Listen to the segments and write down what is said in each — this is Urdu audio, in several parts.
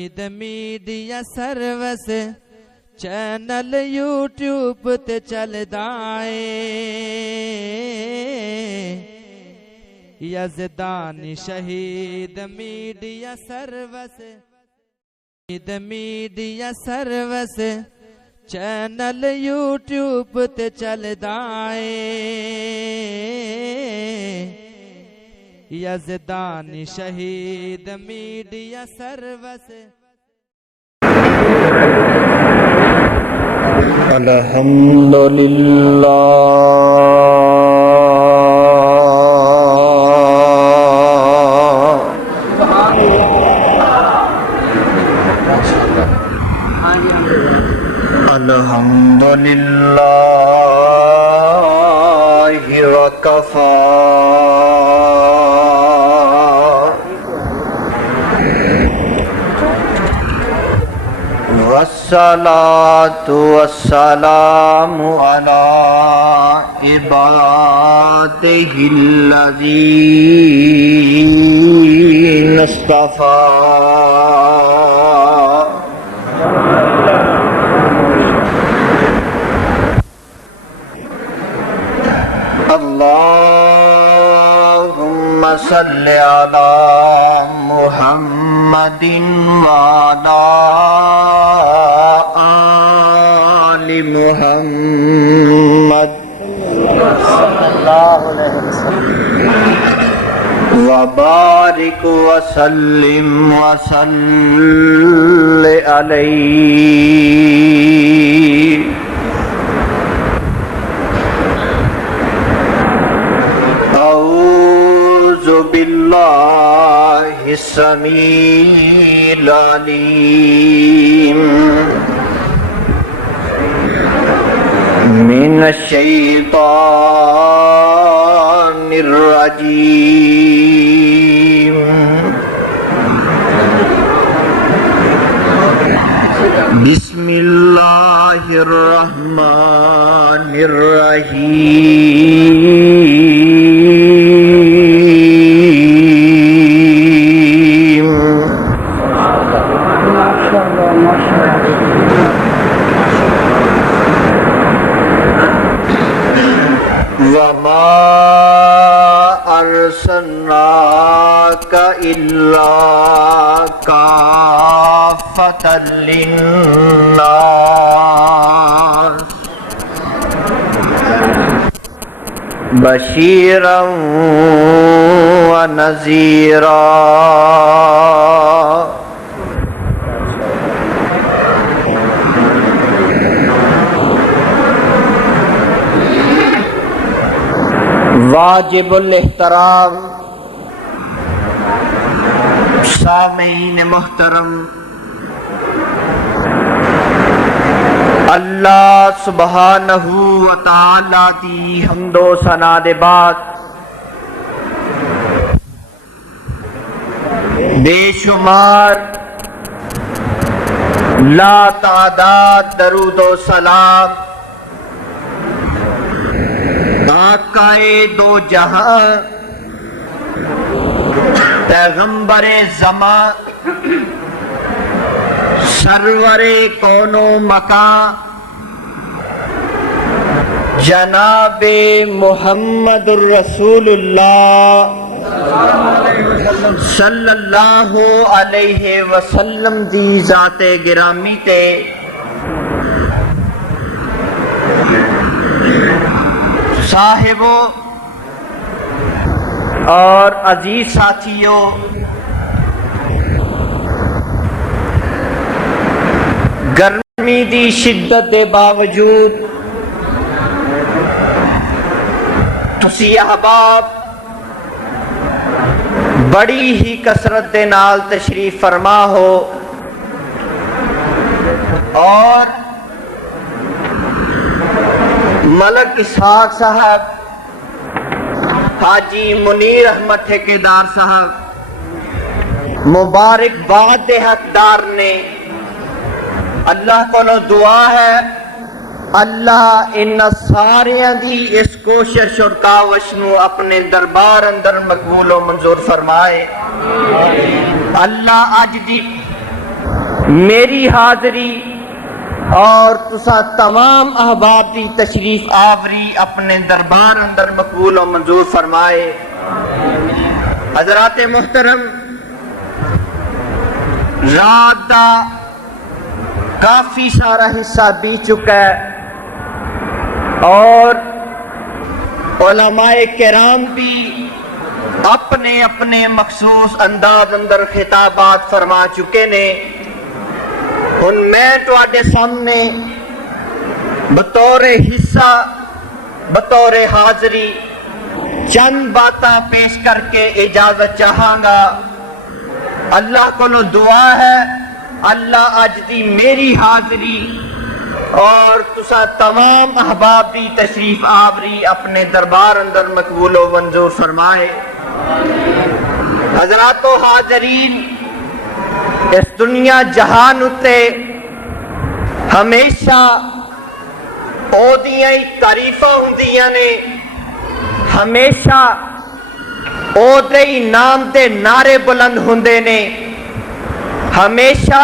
میڈیا سروس چینل یوٹیوب تے چلدا اے یزدانی شہید میڈیا سروس چینل یوٹیوب تے چلدا اے یزدانی شہید میڈیا سروس الحمدللہ الحمدللہ وکفا والصلاة والسلام على عباده الذين اصطفى اللهم صل على محمد وعلى آل محمد صلی اللہ علیہ وسلم وبارک وسلم وصل علیہ السمیع العلیم من الشیطان الرجیم بسم اللہ الرحمن الرحیم وما أرسلناك إلا كافة للناس بشيرا ونذيرا واجب الاحترام سامعین محترم، اللہ سبحانہ و تعالی دی حمد و ثنا دے بعد بے شمار لا تعداد درود و سلام آقائے دو جہاں پیغمبر زمان سرور کون و مکان جناب محمد الرسول اللہ صلی اللہ علیہ وسلم دی ذات گرامی تے صاحبوں اور عزیز ساتھیوں، گرمی دی شدت دے باوجود تسی احباب بڑی ہی کثرت دے نال تشریف فرما ہو اور ملک اسحاق صاحب، حاجی منیر احمد ٹھیکیدار صاحب مبارکباد دے حقدار نے اللہ کو دعا ہے اللہ ان ساریاں دی اس کوشش اور کاوش نو اپنے دربار اندر مقبول و منظور فرمائے۔ اللہ اج دی میری حاضری اور تسا تمام احباب دی تشریف آوری اپنے دربار اندر مقبول و منظور فرمائے۔ حضرات محترم، رات دا کافی سارا حصہ بیت چکا ہے اور علماء کرام بھی اپنے اپنے مخصوص انداز اندر خطابات فرما چکے نے۔ ہن میں تواڈے سامنے بطور حصہ بطور حاضری چند باتاں پیش کر کے اجازت چاہاں گا۔ اللہ کو دعا ہے اللہ اج دی میری حاضری اور تسا تمام احباب دی تشریف آوری اپنے دربار اندر مقبول و منظور فرمائے۔ حضرات و حاضرین، اس دنیا جہان اتے ہمیشہ او دیاں تعریفاں ہوندیاں نے، ہمیشہ او دے نام تے نعرے بلند ہوندے نے، ہمیشہ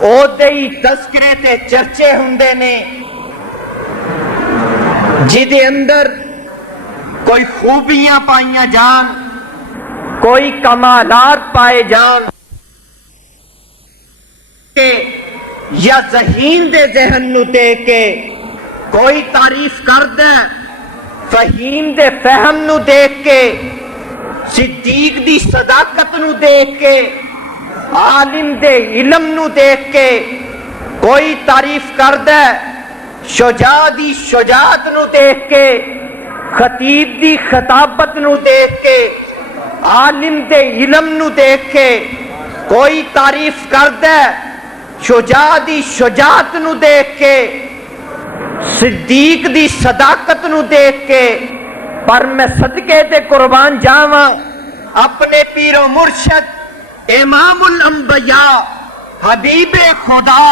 او دے تذکرے تے چرچے ہوندے نے، جدے اندر کوئی خوبیاں پائیاں جان، کوئی کمالات پائے جان، یا ذہین دے ذہن نو دیکھ کے کوئی تعریف کر دے، فہیم دے فہم نو دیکھ کے، صدیق دی صداقت نو دیکھ کے، عالم دے علم نو دیکھ کے کوئی تعریف کر دے، شجاع دی شجاعت نو دیکھ کے، خطیب دی خطابت نو دیکھ کے، عالم دے علم نو دیکھ کے کوئی تعریف کر دے، شجاع دی شجاعت نو دیکھ کے، صدیق دی صداقت نو دیکھ کے، پر میں صدقے تے قربان جاواں اپنے پیر و مرشد امام الانبیاء حبیب خدا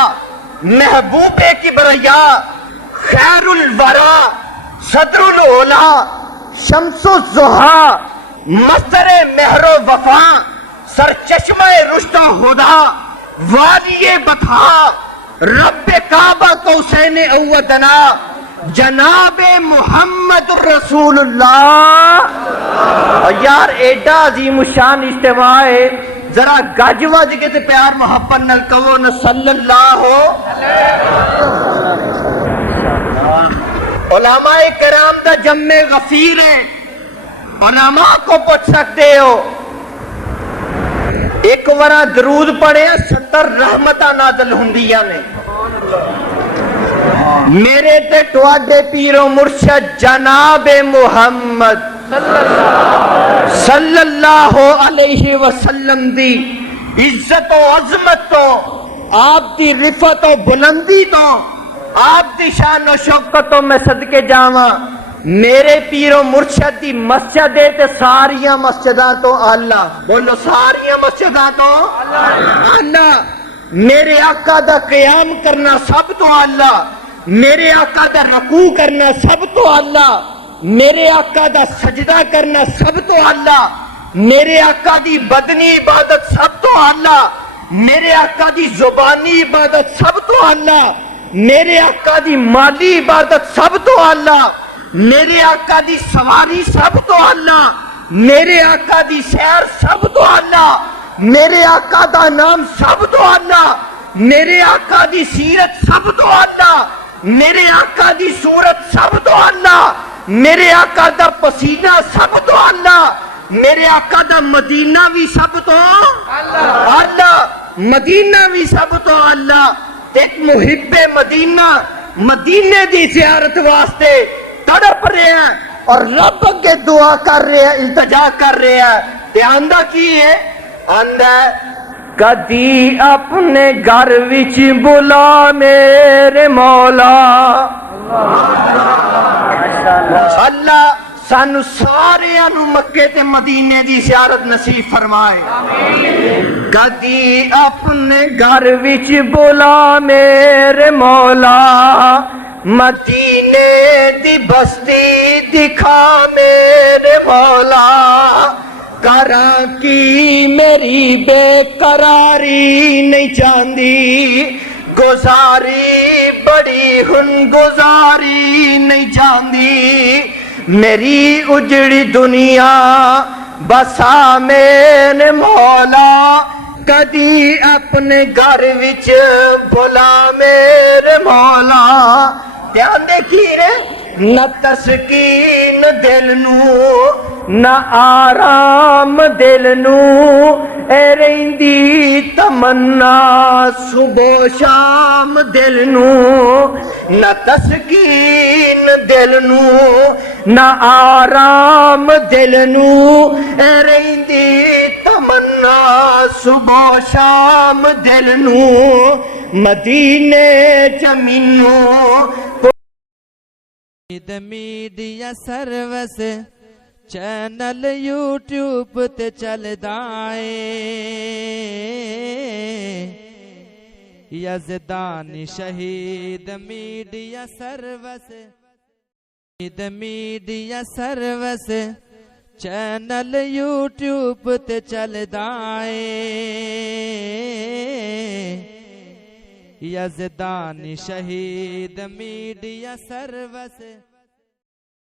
محبوب کبریا خیر الورا صدر العلا شمس الضحا مصدر مہر و وفا سرچشمہ رشد و ہدا والی بطحا رب کعبہ قوسین او ادنا جناب محمد رسول اللہ۔ یار ایڈا عظیم الشان اجتماع ہے، ذرا گج وج کے تے پیار محبت نال کہو نا صلی اللہ ہو۔ علماء کرام دا جمع غفیر ہے، علماء کو پوچھ سکتے ہو، ایک ورا درود پڑھے 70 رحمتاں نازل ہوندیاں نے۔ میرے تے تواڈے پیر و مرشد جناب محمد صلی اللہ علیہ وسلم دی عزت و عظمت تو، آپ دی رفعت و بلندی تو، آپ دی شان و شوکت تو میں صدقے جاواں، میرے پیر و مرشد دی مسجد تے ساریاں مسجداں تو اللہ، بولو ساریاں مسجداں تو اللہ، میرے آقا دا قیام کرنا سب تو اللہ، میرے آقا دا رکوع کرنا سب تو اللہ، میرے آقا دا سجدہ کرنا سب تو اللہ، میرے آقا دی بدنی عبادت سب تو اللہ، میرے آقا دی زبانی عبادت سب تو اللہ، میرے آقا دی مالی عبادت سب تو اللہ، میرے آقا دی سواری سب تو اللہ، میرے آقا دی سیر سب تو اللہ، میرے آقا دا نام سب تو اللہ، میرے آقا دی سیرت سب تو اللہ، میرے آقا دی صورت سب تو اللہ، میرے آقا دا پسینہ سب تو اللہ، میرے آقا دا مدینہ بھی سب تو اللہ، مدینہ بھی سب تو اللہ۔ ایک محب مدینہ مدینے دی زیارت واسطے تڑپ رہے ہیں اور رب کے دعا کر رہے ہیں، التجا کر رہے ہیں، تے آندہ کی ہے؟ آندہ کدی اپنے گھر وچ بلا میرے مولا، اللہ سانو سارے انو مکے تے مدینے دی زیارت نصیب فرمائے۔ کدی اپنے گھر وچ بلا میرے مولا، مدینے دی بستی دکھا میرے مولا، کراں کی میری بے قراری نہیں چاہندی گزاری بڑی ہن گزاری نہیں چاہندی میری اجڑی دنیا بسا میرے مولا کدی اپنے گھر وچ بھلا میرے مولا دھیان دیکھی رے نہ تسکین دل نو نہ آرام دل نو اے رہندی تمنا صبح و شام دل نو نہ تسکین دل نو نہ آرام دل نو اے رہندی تمنا صبح و شام دل نو مدینے چمینو میڈیا سروس چینل یوٹیوب تے چلدا اے یزدانی شہید میڈیا سروس چینل یوٹیوب تے چلدا اے یزدانی شہید میڈیا سروس